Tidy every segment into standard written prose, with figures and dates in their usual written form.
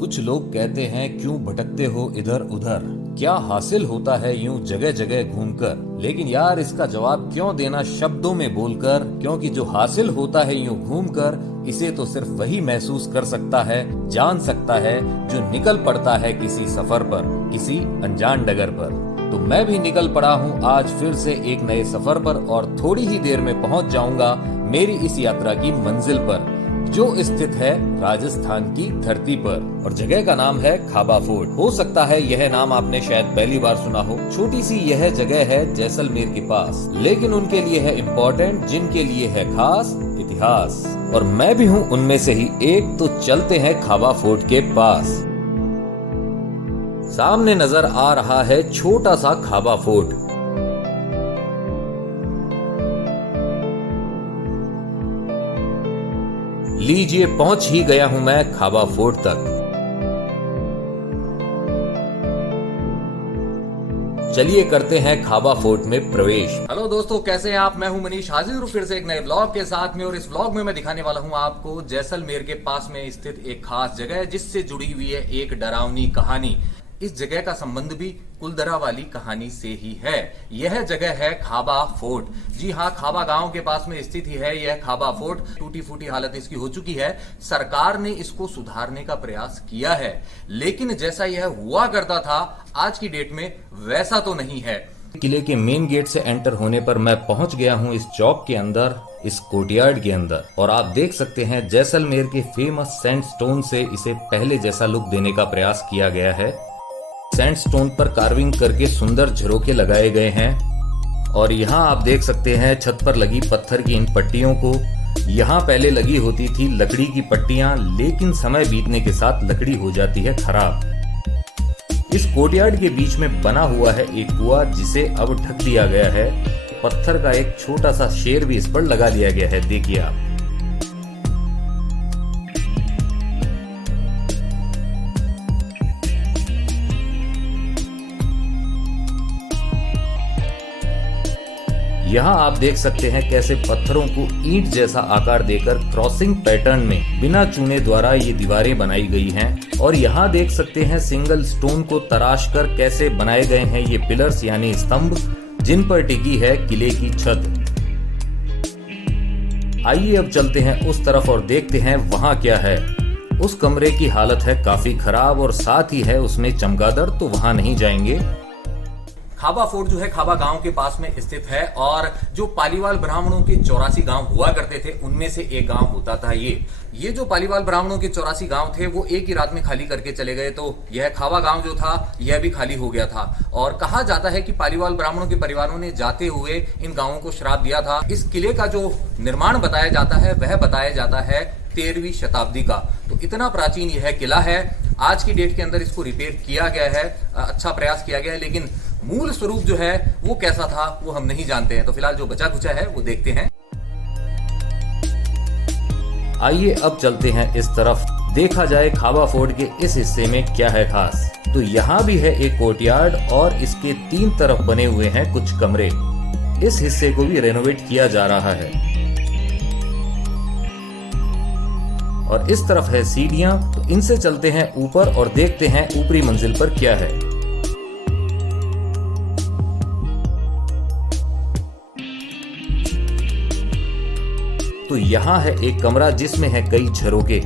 कुछ लोग कहते हैं क्यों भटकते हो इधर उधर, क्या हासिल होता है यूं जगह जगह घूमकर। लेकिन यार इसका जवाब क्यों देना शब्दों में बोलकर, क्योंकि जो हासिल होता है यूं घूमकर इसे तो सिर्फ वही महसूस कर सकता है, जान सकता है जो निकल पड़ता है किसी सफर पर, किसी अनजान डगर पर। तो मैं भी निकल पड़ा हूँ आज फिर से एक नए सफर पर और थोड़ी ही देर में पहुंच जाऊंगा मेरी इस यात्रा की मंजिल पर, जो स्थित है राजस्थान की धरती पर। और जगह का नाम है खाबा फोर्ट। हो सकता है यह नाम आपने शायद पहली बार सुना हो। छोटी सी यह जगह है जैसलमेर के पास, लेकिन उनके लिए है इम्पोर्टेंट, जिनके लिए है खास इतिहास। और मैं भी हूँ उनमें से ही एक। तो चलते हैं खाबा फोर्ट के पास। सामने नजर आ रहा है छोटा सा खाबा फोर्ट। लीजिए पहुंच ही गया हूं मैं खाबा फोर्ट तक। चलिए करते हैं खाबा फोर्ट में प्रवेश। हेलो दोस्तों, कैसे हैं आप? मैं हूं मनीष, हाजिर हूं फिर से एक नए ब्लॉग के साथ में। और इस ब्लॉग में मैं दिखाने वाला हूं आपको जैसलमेर के पास में स्थित एक खास जगह, जिससे जुड़ी हुई है एक डरावनी कहानी। इस जगह का संबंध भी कुलदरा वाली कहानी से ही है। यह जगह है खाबा फोर्ट। जी हाँ, खाबा गांव के पास में स्थित ही है यह खाबा फोर्ट। टूटी फूटी हालत इसकी हो चुकी है। सरकार ने इसको सुधारने का प्रयास किया है, लेकिन जैसा यह हुआ करता था आज की डेट में वैसा तो नहीं है। किले के मेन गेट से एंटर होने पर मैं पहुंच गया हूं इस चौक के अंदर, इस कोर्टयार्ड के अंदर। और आप देख सकते हैं जैसलमेर के फेमस सैंडस्टोन से इसे पहले जैसा लुक देने का प्रयास किया गया है। सैंडस्टोन पर कार्विंग करके सुंदर झरोके लगाए गए हैं। और यहाँ आप देख सकते हैं छत पर लगी पत्थर की इन पट्टियों को। यहाँ पहले लगी होती थी लकड़ी की पट्टियां, लेकिन समय बीतने के साथ लकड़ी हो जाती है खराब। इस कोर्टयार्ड के बीच में बना हुआ है एक कुआं, जिसे अब ढक दिया गया है। पत्थर का एक छोटा सा शेर भी इस पर लगा दिया गया है, देखिए आप। यहाँ आप देख सकते हैं कैसे पत्थरों को ईंट जैसा आकार देकर क्रॉसिंग पैटर्न में बिना चूने द्वारा ये दीवारें बनाई गई हैं। और यहाँ देख सकते हैं सिंगल स्टोन को तराश कर कैसे बनाए गए हैं ये पिलर्स यानी स्तंभ, जिन पर टिकी है किले की छत। आइए अब चलते हैं उस तरफ और देखते हैं वहाँ क्या है। उस कमरे की हालत है काफी खराब और साथ ही है उसमें चमगादड़, तो वहाँ नहीं जाएंगे। खाबा फोर्ट जो है खाबा गांव के पास में स्थित है। और जो पालीवाल ब्राह्मणों के 84 गांव हुआ करते थे, उनमें से एक गांव होता था ये जो पालीवाल ब्राह्मणों के 84 गांव थे, वो एक ही रात में खाली करके चले गए। तो यह खाबा गांव जो था यह भी खाली हो गया था। और कहा जाता है कि पालीवाल ब्राह्मणों के परिवारों ने जाते हुए इन गांवों को श्राप दिया था। इस किले का जो निर्माण बताया जाता है वह बताया जाता है 13वीं शताब्दी का। तो इतना प्राचीन यह किला है। आज की डेट के अंदर इसको रिपेयर किया गया है, अच्छा प्रयास किया गया है, लेकिन मूल स्वरूप जो है वो कैसा था वो हम नहीं जानते हैं। तो फिलहाल जो बचा खुचा है वो देखते हैं। आइए अब चलते हैं इस तरफ, देखा जाए खाबा फोर्ट के इस हिस्से में क्या है खास। तो यहाँ भी है एक कोर्टयार्ड और इसके 3 तरफ बने हुए हैं कुछ कमरे। इस हिस्से को भी रेनोवेट किया जा रहा है। और इस तरफ है सीढ़ियां, तो इनसे चलते हैं ऊपर और देखते हैं ऊपरी मंजिल पर क्या है। तो यहाँ है एक कमरा जिसमें है कई झरोके,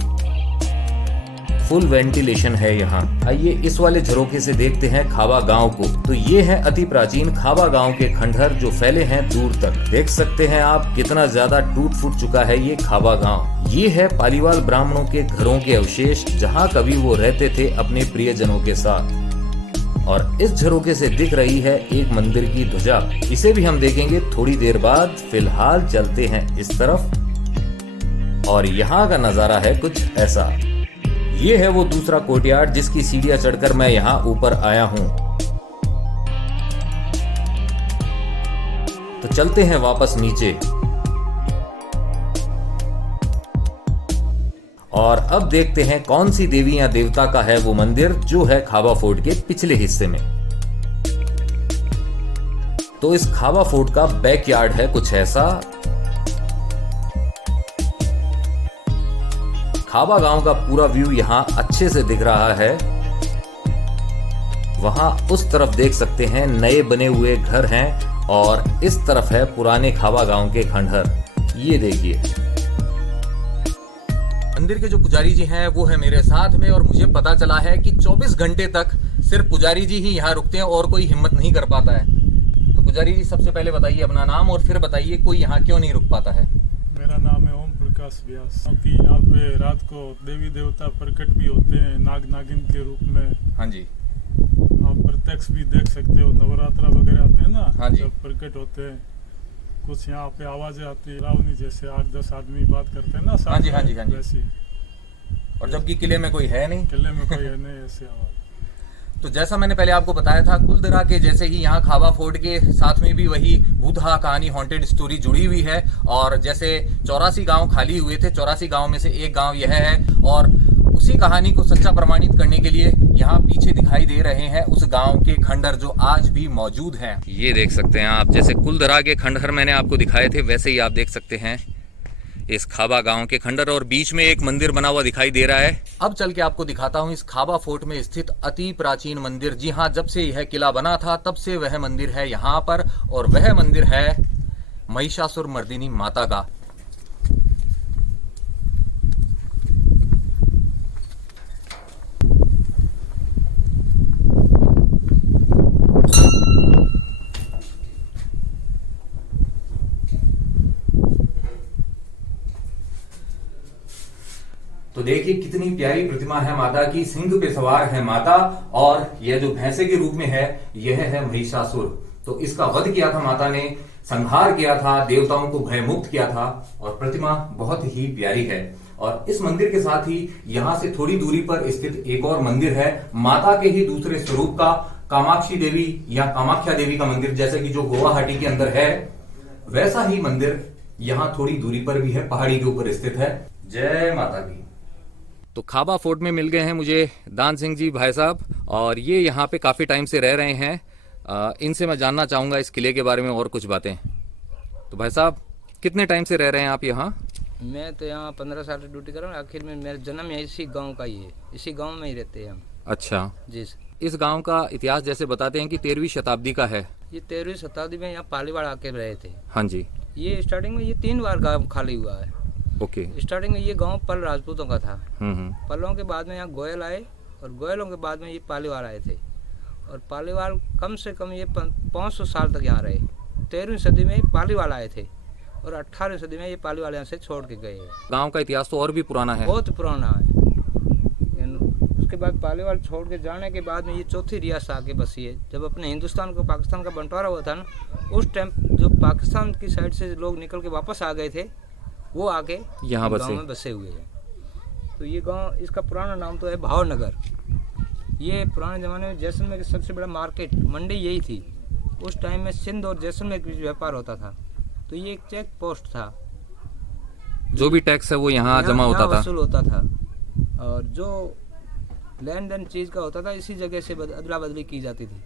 फुल वेंटिलेशन है यहाँ। आइए इस वाले झरोके से देखते हैं खाबा गांव को। तो ये है अति प्राचीन खाबा गांव के खंडहर जो फैले हैं दूर तक। देख सकते हैं आप कितना ज्यादा टूट फूट चुका है ये खाबा गांव। ये है पालीवाल ब्राह्मणों के घरों के अवशेष, जहाँ कभी वो रहते थे अपने प्रियजनों के साथ। और इस झरोके से दिख रही है एक मंदिर की ध्वजा, इसे भी हम देखेंगे थोड़ी देर बाद। फिलहाल चलते हैं इस तरफ और यहाँ का नजारा है कुछ ऐसा। ये है वो दूसरा कोर्टयार्ड जिसकी सीढ़ियां चढ़कर मैं यहाँ ऊपर आया हूँ। तो चलते हैं वापस नीचे और अब देखते हैं कौन सी देवी या देवता का है वो मंदिर जो है खाबा फोर्ट के पिछले हिस्से में। तो इस खाबा फोर्ट का बैकयार्ड है कुछ ऐसा। खाबा गांव का पूरा व्यू यहाँ अच्छे से दिख रहा है। वहां उस तरफ देख सकते हैं नए बने हुए घर हैं और इस तरफ है पुराने खाबा गांव के खंडहर। ये देखिए, मंदिर के जो पुजारी जी हैं वो है मेरे साथ में और मुझे पता चला है कि 24 घंटे तक सिर्फ पुजारी जी ही यहाँ रुकते हैं और कोई हिम्मत नहीं कर पाता है। तो पुजारी जी सबसे पहले बताइए अपना नाम और फिर बताइए कोई यहाँ क्यों नहीं रुक पाता है। मेरा नाम है ओम प्रकाश व्यास। क्योंकि यहाँ पे रात को देवी देवता प्रकट भी होते हैं नाग नागिन के रूप में। हाँ जी, आप प्रत्यक्ष भी देख सकते हो, नवरात्रा वगैरह आते हैं ना। हाँ जी। जब प्रकट होते हैं कुछ यहाँ पे आवाजें आती है, रावणी जैसे 8-10 आदमी बात करते हैं ना। हाँ जी, हाँ जी, हाँ जी। वैसी। और जबकि किले में कोई है नहीं। किले में कोई है नहीं ऐसी आवाज। तो जैसा मैंने पहले आपको बताया था, कुलधरा के जैसे ही यहाँ खाबा फोर्ट के साथ में भी वही भूतहा कहानी हॉन्टेड स्टोरी जुड़ी हुई है। और जैसे 84 गांव खाली हुए थे, 84 गांव में से एक गांव यह है और उसी कहानी को सच्चा प्रमाणित करने के लिए यहाँ पीछे दिखाई दे रहे हैं उस गांव के खंडहर जो आज भी मौजूद हैं। ये देख सकते हैं आप, जैसे कुलधरा के खंडहर मैंने आपको दिखाए थे वैसे ही आप देख सकते हैं इस खाबा गांव के खंडहर और बीच में एक मंदिर बना हुआ दिखाई दे रहा है। अब चल के आपको दिखाता हूँ इस खाबा फोर्ट में स्थित अति प्राचीन मंदिर। जी हाँ, जब से यह किला बना था तब से वह मंदिर है यहाँ पर और वह मंदिर है महिषासुर मर्दिनी माता का। तो देखिए कितनी प्यारी प्रतिमा है माता की, सिंह पे सवार है माता और यह जो भैंसे के रूप में है यह है महिषासुर। तो इसका वध किया था माता ने, संहार किया था, देवताओं को भयमुक्त किया था और प्रतिमा बहुत ही प्यारी है। और इस मंदिर के साथ ही यहाँ से थोड़ी दूरी पर स्थित एक और मंदिर है माता के ही दूसरे स्वरूप का, कामाक्षी देवी या कामाख्या देवी का मंदिर, जैसे कि जो गुवाहाटी के अंदर है वैसा ही मंदिर यहाँ थोड़ी दूरी पर भी है, पहाड़ी के ऊपर स्थित है। जय माता की। तो खाबा फोर्ट में मिल गए हैं मुझे दान सिंह जी भाई साहब और ये यहाँ पे काफ़ी टाइम से रह रहे हैं। इनसे मैं जानना चाहूँगा इस किले के बारे में और कुछ बातें। तो भाई साहब कितने टाइम से रह रहे हैं आप यहाँ? मैं तो यहाँ 15 साल से ड्यूटी कर रहा हूँ। आखिर में मेरा जन्म है इसी गांव का ही है, इसी गांव में ही रहते हैं हम। अच्छा जी। इस गांव का इतिहास जैसे बताते हैं कि 13वीं शताब्दी का है। ये 13वीं शताब्दी में यहाँ पालीवाड़ आके रहे थे। हाँ जी। ये स्टार्टिंग में ये 3 बार गांव खाली हुआ है। ओके। स्टार्टिंग में ये गांव पल राजपूतों का था। पलों के बाद में यहाँ गोयल आए और गोयलों के बाद में ये पालीवाल आए थे और पालीवाल कम से कम ये 500 साल तक यहाँ रहे। 13वीं सदी में पालीवाल आए थे और 18वीं सदी में ये पालीवाल यहाँ से छोड़ के गए। गांव का इतिहास तो और भी पुराना है, बहुत पुराना है। उसके बाद पालीवाल छोड़ के जाने के बाद में ये चौथी रियासत आके बसी है। जब अपने हिंदुस्तान को पाकिस्तान का बंटवारा हुआ था ना, उस टाइम जो पाकिस्तान की साइड से लोग निकल के वापस आ गए थे वो आके यहाँ गाँव में बसे हुए हैं। तो ये गांव, इसका पुराना नाम तो है भावनगर। ये पुराने ज़माने में जैसलमेर की सबसे बड़ा मार्केट मंडी यही थी। उस टाइम में सिंध और जैसलमेर के बीच व्यापार होता था। तो ये एक चेक पोस्ट था, जो भी टैक्स है वो यहाँ जमा होता था, वसूल होता था और जो लेन देन चीज़ का होता था इसी जगह से अदला बदली की जाती थी।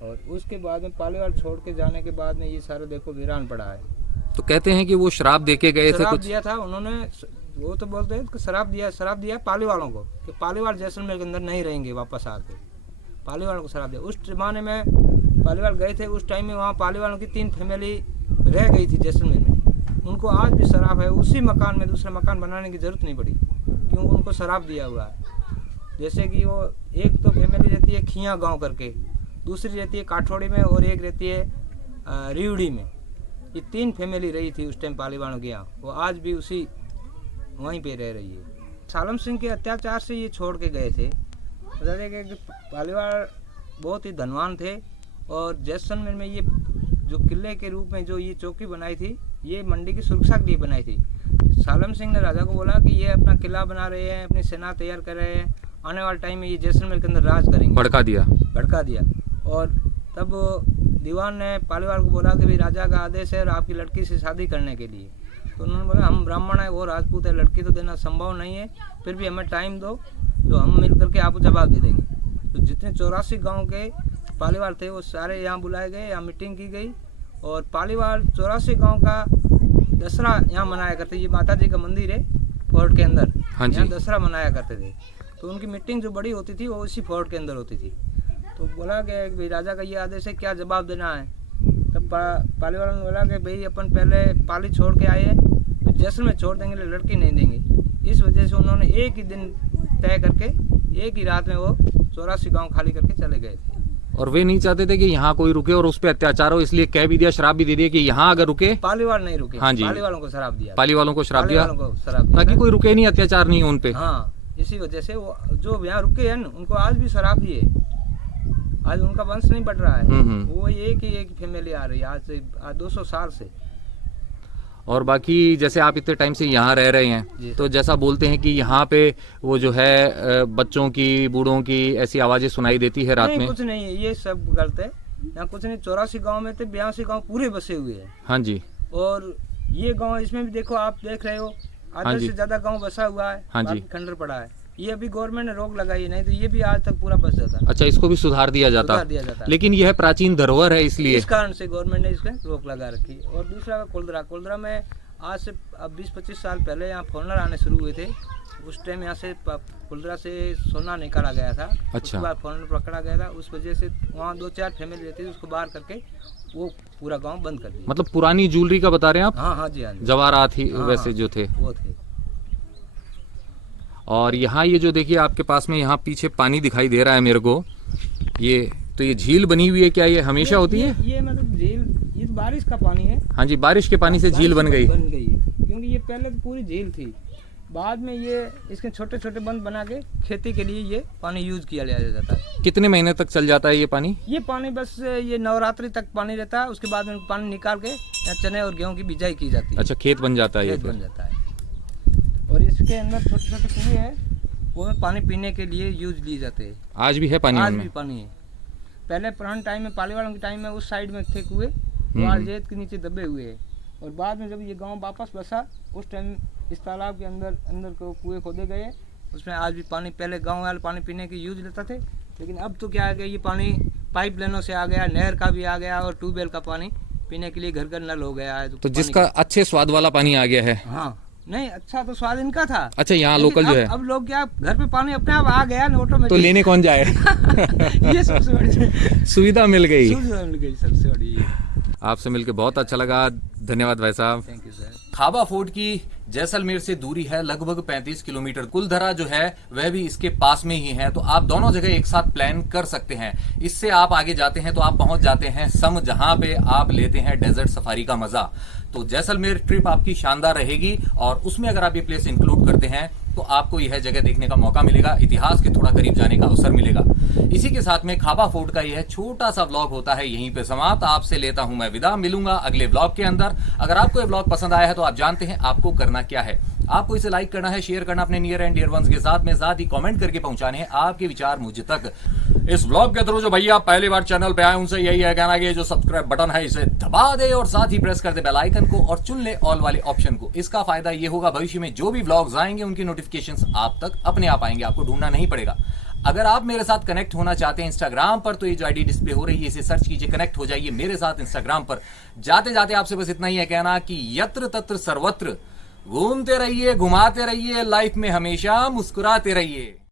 और उसके बाद में पालीवाल छोड़ के जाने के बाद में ये सारा देखो वीरान पड़ा है। तो कहते हैं कि वो शराब देके गए थे, कुछ दिया था उन्होंने। वो तो बोलते हैं कि शराब दिया पालीवालों को कि पालीवाल जैसलमेर के अंदर नहीं रहेंगे, वापस आके पालीवालों को शराब दिया। उस जमाने में पालीवाल गए थे, उस टाइम में वहाँ पालीवालों की 3 फैमिली रह गई थी जैसलमेर में। उनको आज भी शराब है, उसी मकान में दूसरा मकान बनाने की जरूरत नहीं पड़ी क्योंकि उनको शराब दिया हुआ है। जैसे कि वो एक तो फैमिली रहती है खिया गाँव करके, दूसरी रहती है काठौड़ी में और एक रहती है रिवड़ी में। ये 3 फैमिली रही थी उस टाइम पालीवालों के यहाँ, वो आज भी उसी वहीं पे रह रही है। सालम सिंह के अत्याचार से ये छोड़ के गए थे। बता दें कि पालीवाल बहुत ही धनवान थे और जैसलमेर में ये जो किले के रूप में जो ये चौकी बनाई थी, ये मंडी की सुरक्षा के लिए बनाई थी। सालम सिंह ने राजा को बोला कि ये अपना किला बना रहे हैं, अपनी सेना तैयार कर रहे हैं, आने वाले टाइम में ये जैसलमेर के अंदर राज करेंगे। भड़का दिया और तब दीवान ने पालीवाल को बोला कि भाई राजा का आदेश है और आपकी लड़की से शादी करने के लिए। तो उन्होंने बोला हम ब्राह्मण है, वो राजपूत है, लड़की तो देना संभव नहीं है, फिर भी हमें टाइम दो तो हम मिल करके आपको जवाब दे देंगे। तो जितने 84 गांव के पालीवाल थे वो सारे यहाँ बुलाए गए, यहाँ मीटिंग की गई और पालीवाल 84 गांव का दसरा यहाँ मनाया करते। ये माता जी का मंदिर है फोर्ट के अंदर हाँ जी। यहाँ दशहरा मनाया करते थे। तो उनकी मीटिंग जो बड़ी होती थी वो इसी फोर्ट के अंदर होती थी। तो बोला कि भाई राजा का ये आदेश है, क्या जवाब देना है। तब पाली वालों ने बोला कि भाई अपन पहले पाली छोड़ के आए हैं, तो जैसलमेर छोड़ देंगे, लड़की नहीं देंगे। इस वजह से उन्होंने एक ही दिन तय करके एक ही रात में वो 84 गाँव खाली करके चले गए थे। और वे नहीं चाहते थे कि यहाँ कोई रुके और उस पर अत्याचार हो, इसलिए कह भी दिया, शराब भी दे दिया कि यहाँ अगर रुके। पाली वाले नहीं रुके। हाँ जी। पाली वालों को शराब दिया। पाली वालों को शराब पाली दिया वालों को शराब दिया ताकि था। कोई रुके नहीं, अत्याचार नहीं हो उन पे। हाँ, इसी वजह से वो जो यहाँ रुके हैं न, उनको आज भी शराब ही है। आज उनका वंश नहीं बढ़ रहा है। वो एक ही फैमिली आ रही है आज से 200 साल से। और बाकी जैसे आप इतने टाइम से यहाँ रह रहे हैं, जी। तो जैसा बोलते हैं कि यहाँ पे वो जो है बच्चों की, बूढ़ों की ऐसी आवाजें सुनाई देती है रात नहीं, में। कुछ नहीं है, ये सब गलत है। यहाँ कुछ नहीं, 84 गांव में थे, 82 गांव पूरे बसे हुए हैं। हाँ जी। और ये गांव, इसमें भी देखो, आप देख रहे हो आधे हाँ जी। से ज्यादा गांव बसा हुआ है। हाँ जी। बाकी खंडर पड़ा है। ये अभी गवर्नमेंट ने रोक लगाई है, नहीं तो ये भी आज तक पूरा बस जाता। अच्छा, इसको भी सुधार दिया जाता। सुधार दिया जाता। लेकिन यह प्राचीन धरोहर है, इसलिए इस कारण से गवर्नमेंट ने इसमें रोक लगा रखी। और दूसरा कुलदरा में आज से अब 20-25 साल पहले यहाँ फॉरनर आने शुरू हुए थे। उस टाइम यहाँ से कुलदरा से सोना निकाला गया था। अच्छा। उसके बाद फॉरनर पकड़ा गया था। उस वजह से वहाँ 2-4 फैमिली रहती थी, उसको बाहर करके वो पूरा गांव बंद कर दिया। मतलब पुरानी ज्वेलरी का बता रहे हैं आप? हाँ हाँ जी, हाँ जी। जवाहरात ही हाँ, वैसे हाँ, जो थे वो थे। और यहाँ ये जो देखिए आपके पास में यहाँ पीछे पानी दिखाई दे रहा है मेरे को, ये तो ये झील बनी हुई है क्या? ये हमेशा होती है? ये मतलब झील, ये तो बारिश का पानी है। हाँ जी, बारिश के पानी से झील बन गई। बन गई है, क्योंकि ये पहले तो पूरी झील थी। बाद में ये इसके छोटे छोटे बंद बना के खेती के लिए ये पानी यूज किया जाता है। कितने महीने तक चल जाता है ये पानी? ये पानी बस ये नवरात्रि तक पानी रहता है। उसके बाद में पानी निकाल के यहाँ चने और गेहूं की बिजाई की जाती है। अच्छा, खेत बन जाता है ये खेत फिर। बन जाता है। और इसके अंदर छोटे छोटे कुएं हैं, वो पानी पीने के लिए यूज लिए जाते हैं। आज भी है पानी आज उनमें? भी पानी है। पहले पुराने टाइम में, पाली वालों के टाइम में, उस साइड में थे कुएं, वो आज रेत के नीचे दबे हुए हैं। और बाद में जब ये गांव वापस बसा, उस टाइम इस तालाब के अंदर को कुएं खोदे गए। उसमें आज भी पानी, पहले गांव वाले पानी पीने के यूज लेते थे, लेकिन अब तो क्या आ गया, ये पानी पाइप लाइनों से आ गया, नहर का भी आ गया, और ट्यूबवेल का पानी पीने के लिए घर घर नल हो गया है। तो जिसका अच्छे स्वाद वाला पानी आ गया है। हाँ, नहीं, अच्छा तो स्वाद इनका था। अच्छा, यहाँ लेकिन लोकल जो है, अब लोग क्या, घर पे पानी अपने आप आ गया ना ऑटोमेटिक। तो लेने कौन जाए? ये सबसे बड़ी सुविधा मिल गई। सुविधा मिल गई, सबसे बड़ी ये। आपसे मिलकर बहुत अच्छा लगा, धन्यवाद भाई साहब। Thank you sir. खाबा फोर्ट की जैसलमेर से दूरी है लगभग 35 किलोमीटर। कुलधरा जो है वह भी इसके पास में ही है, तो आप दोनों जगह एक साथ प्लान कर सकते हैं। इससे आप आगे जाते हैं तो आप पहुंच जाते हैं सम, जहां पे आप लेते हैं डेजर्ट सफारी का मजा। तो जैसलमेर ट्रिप आपकी शानदार रहेगी, और उसमें अगर आप ये प्लेस इंक्लूड करते हैं तो आपको यह जगह देखने का मौका मिलेगा, इतिहास के थोड़ा करीब जाने का अवसर मिलेगा। इसी के साथ में खाबा फोर्ट का यह छोटा सा व्लॉग होता है यहीं पे समाप्त। आपसे लेता हूं मैं विदा, मिलूंगा अगले व्लॉग के अंदर। अगर आपको यह व्लॉग पसंद आया है तो आप जानते हैं आपको करना क्या है। आपको इसे लाइक करना है, शेयर करना अपने नियर एंड डियर वंस के साथ में, साथ ही कमेंट करके पहुंचाने हैं आपके विचार मुझ तक। इस व्लॉग के थ्रू जो भैया पहली बार चैनल पे आए उनसे यही है कहना कि जो सब्सक्राइब बटन है इसे दबा दे, और साथ ही प्रेस कर दे बेल आइकन को, और चुन ले ऑल वाले ऑप्शन को। इसका फायदा ये होगा, भविष्य में जो भी व्लॉग्स आएंगे उनकी नोटिफिकेशंस आप तक अपने आप आएंगे, आपको ढूंढना नहीं पड़ेगा। अगर आप मेरे साथ कनेक्ट होना चाहते हैं इंस्टाग्राम पर, तो ये जो आईडी डिस्प्ले हो रही है इसे सर्च कीजिए, कनेक्ट हो जाइए मेरे साथ इंस्टाग्राम पर। जाते जाते आपसे बस इतना ही है कहना कि यत्र तत्र सर्वत्र घूमते रहिए, घुमाते रहिए, लाइफ में हमेशा मुस्कुराते रहिए।